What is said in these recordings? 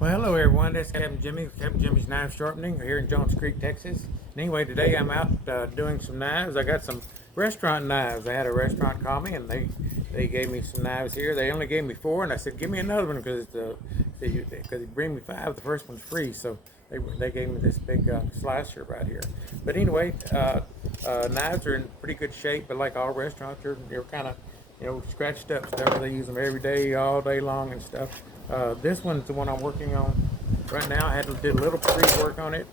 Well, hello everyone. This is Captain Jimmy with Captain Jimmy's Knife Sharpening here in Johns Creek, Texas. And anyway, today I'm out doing some knives. I got some restaurant knives. I had a restaurant call me and they gave me some knives here. They only gave me four, and I said, "Give me another one because they bring me five. The first one's free." So they gave me this big slicer right here. But anyway, knives are in pretty good shape. But like all restaurants, they're kind of scratched up stuff. They use them every day, all day long and stuff. This one's the one I'm working on right now. I did a little pre-work on it.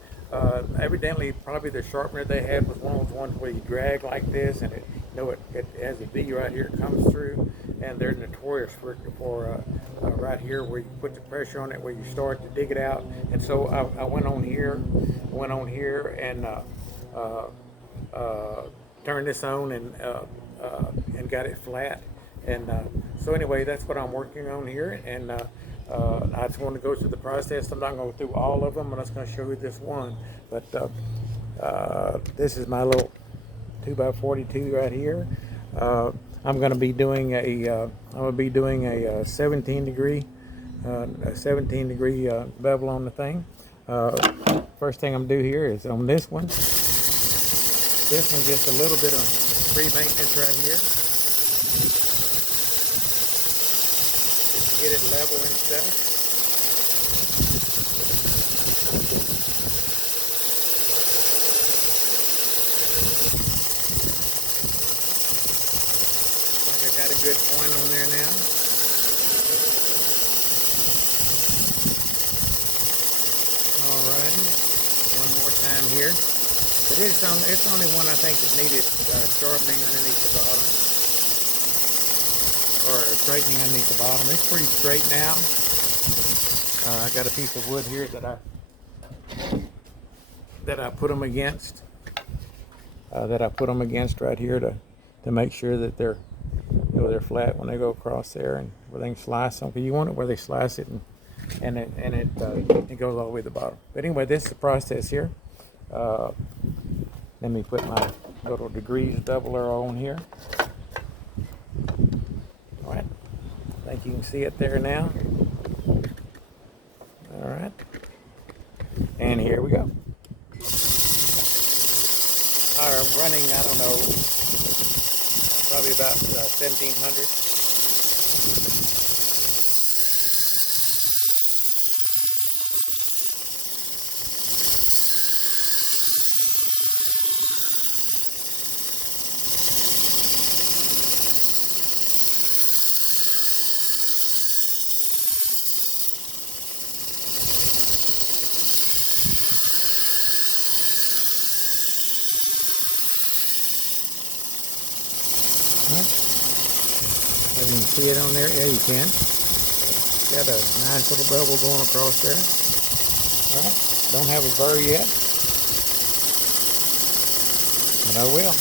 Evidently, probably the sharpener they had was one of those ones where you drag like this, and it has a V right here, it comes through, and they're notorious for right here where you put the pressure on it, where you start to dig it out. And so I went on here and turned this on and got it flat. And so anyway, that's what I'm working on here. And I just want to go through the process. I'm not going to go through all of them. I'm just going to show you this one. But this is my little 2x42 right here. I'm going to be doing a 17 degree bevel on the thing. First thing I'm going to do here is on this one. This one gets a little bit of free maintenance right here. Just get it level and stuff. Like I got a good point on there now. Alrighty, one more time here. But it's only one I think that needed sharpening underneath the bottom, or straightening underneath the bottom. It's pretty straight now. I got a piece of wood here that I put them against. Right here to make sure that they're flat when they go across there, and where they can slice them. Because you want it where they slice it and it goes all the way to the bottom. But anyway, this is the process here. Let me put my little degrees doubler on here. All right, I think you can see it there now. All right, and here we go. I'm running, I don't know, probably about 1700. Right. If you can see it on there, yeah, you can. Got a nice little bevel going across there. All right, don't have a burr yet, but I will.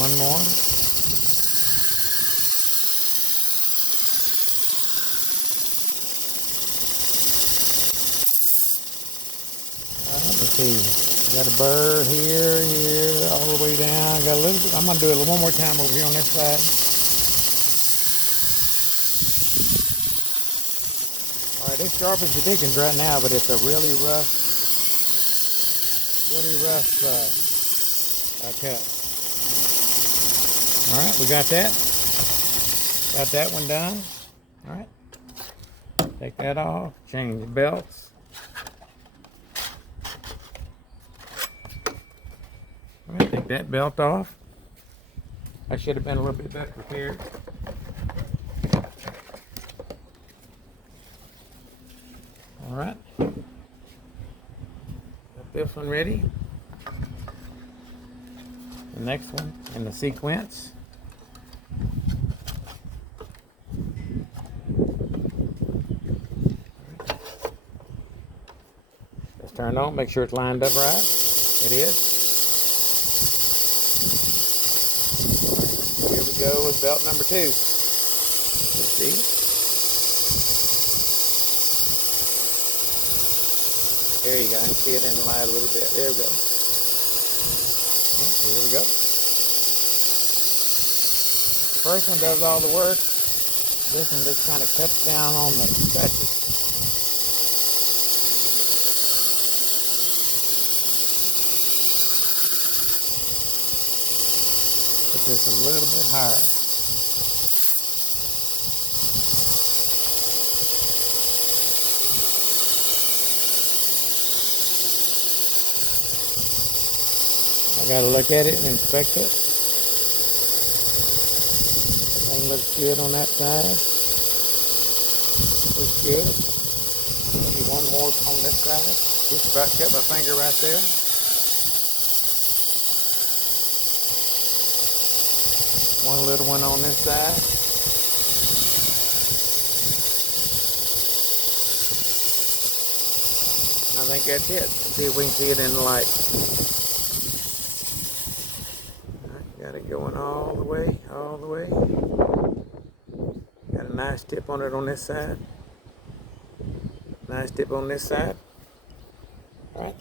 One more. Let's see. Got a burr here, all the way down. Got a little bit. I'm gonna do it one more time over here on this side. All right, it sharpens the dickens right now, but it's a really rough cut. All right, we got that. Got that one done. All right. Take that off. Change the belts. All right, take that belt off. I should have been a little bit better prepared. All right. Got this one ready. The next one in the sequence. Let's turn it on, make sure it's lined up right. It is. Here we go with belt number 2. Let's see. There you go. I can see it in the light a little bit. There we go. Here we go. First one does all the work. This one just kind of cuts down on the scratches. Put this a little bit higher. I gotta look at it and inspect it. Everything looks good on that side. Looks good. Maybe one more on this side. Just about cut my finger right there. One little one on this side. I think that's it. Let's see if we can see it in the light. Got it going all the way, all the way. Got a nice tip on it on this side. Nice tip on this side. All right.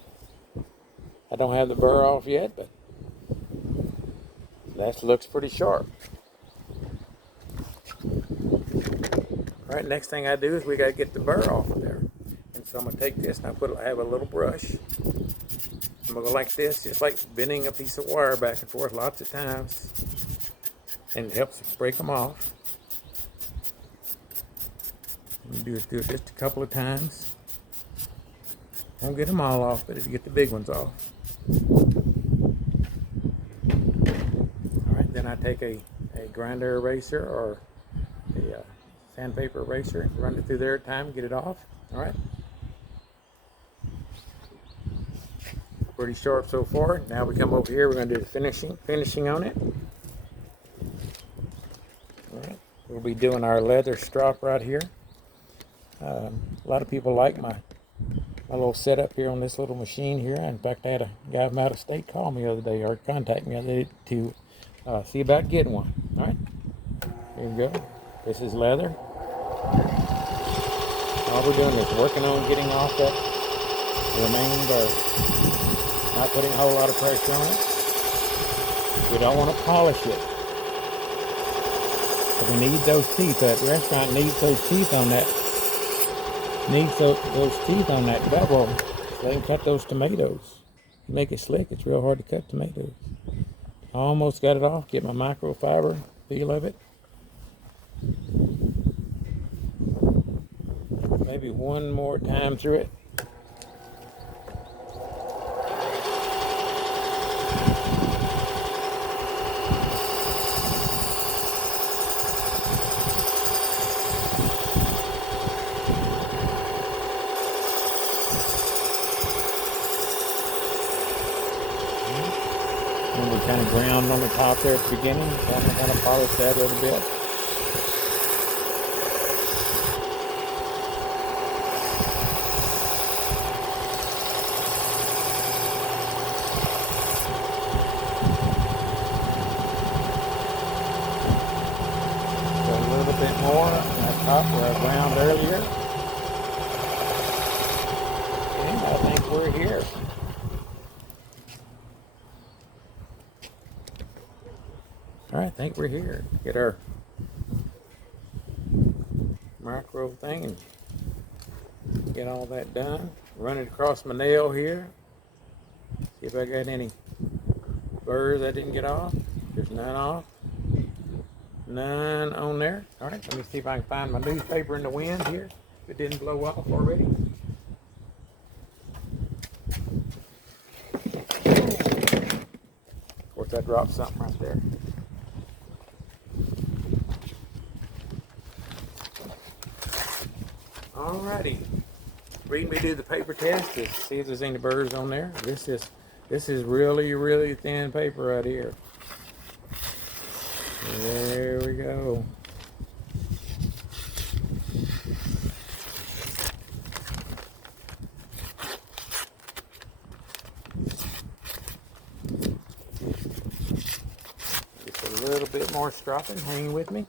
I don't have the burr off yet, but that looks pretty sharp. All right, next thing I do is we got to get the burr off of there. And so I'm going to take this and I have a little brush. I'm going to go like this, just like bending a piece of wire back and forth lots of times. And it helps break them off. You do it just a couple of times. Won't get them all off, but if you get the big ones off. All right, then I take a grinder eraser or a sandpaper eraser, run it through there at a time, get it off. All right. Pretty sharp so far. Now we come over here, we're going to do the finishing on it. All right. We'll be doing our leather strop right here. A lot of people like my little setup here on this little machine here. In fact, I had a guy from out of state call me the other day, or contact me the other day to see about getting one. All right, here we go. This is leather. All we're doing is working on getting off that remaining burr. Not putting a whole lot of pressure on it. We don't want to polish it. But we need those teeth. That restaurant needs those teeth on that. Needs those teeth on that bevel so they can cut those tomatoes. You make it slick, it's real hard to cut tomatoes. I almost got it off. Get my microfiber feel of it. Maybe one more time through it. And we kind of ground on the top there at the beginning. Kind of polish that a little bit. So a little bit more on that top where I ground earlier. And I think we're here. All right, I think we're here. Get our micro thing and get all that done. Run it across my nail here. See if I got any burrs I didn't get off. There's none off. None on there. All right, let me see if I can find my newspaper in the wind here. If it didn't blow off already. Of course, I dropped something right there. Alrighty, read me do the paper test to see if there's any burrs on there. This is really thin paper right here. There we go. Just a little bit more stropping. Hang with me.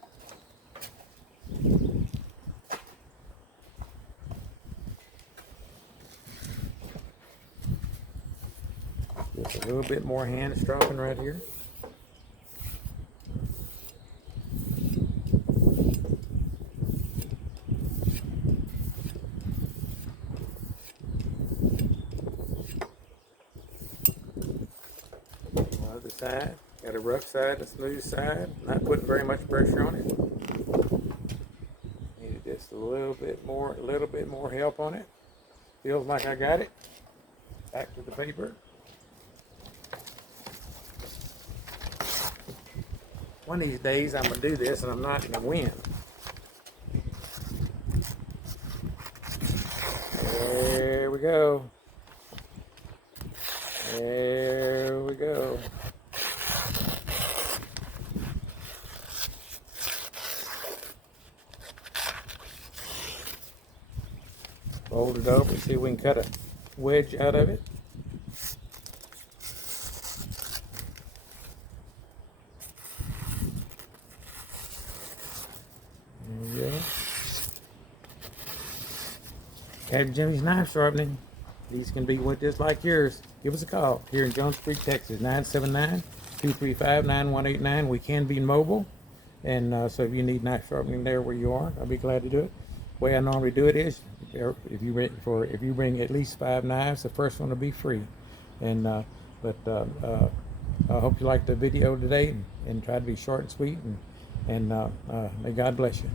Just A little bit more hand stroking right here. Other side. Got a rough side, a smooth side. Not putting very much pressure on it. Needed just a little bit more help on it. Feels like I got it. Back to the paper. One of these days I'm gonna do this and I'm not in the wind. There we go. There we go. Fold it over, see if we can cut a wedge out of it. There we go. Captain Jimmy's Knife Sharpening. These can be just like yours. Give us a call here in Jones Creek, Texas, 979-235-9189. We can be mobile, and so if you need knife sharpening there where you are, I'll be glad to do it. The way I normally do it is, if you bring at least 5 knives, the first one will be free. And I hope you liked the video today, and try to be short and sweet, and may God bless you.